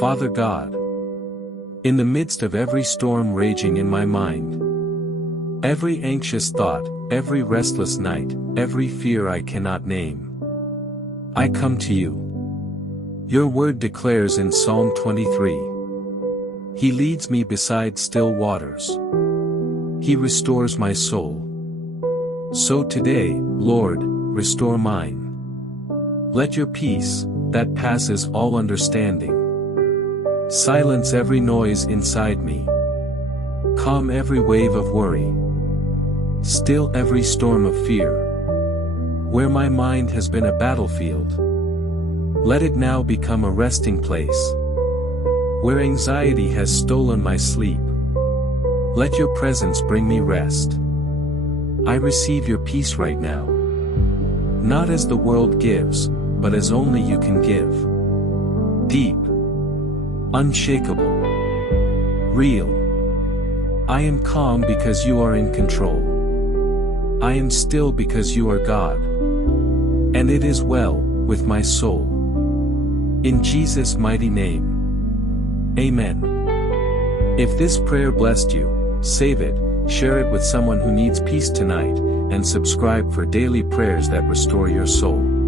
Father God, in the midst of every storm raging in my mind, every anxious thought, every restless night, every fear I cannot name, I come to you. Your word declares in Psalm 23, He leads me beside still waters. He restores my soul. So today, Lord, restore mine. Let your peace, that passes all understanding, silence every noise inside me. Calm every wave of worry. Still every storm of fear. Where my mind has been a battlefield, let it now become a resting place. Where anxiety has stolen my sleep, let your presence bring me rest. I receive your peace right now. Not as the world gives, but as only you can give. Deep, unshakable, real. I am calm because you are in control. I am still because you are God. And it is well with my soul. In Jesus' mighty name. Amen. If this prayer blessed you, save it, share it with someone who needs peace tonight, and subscribe for daily prayers that restore your soul.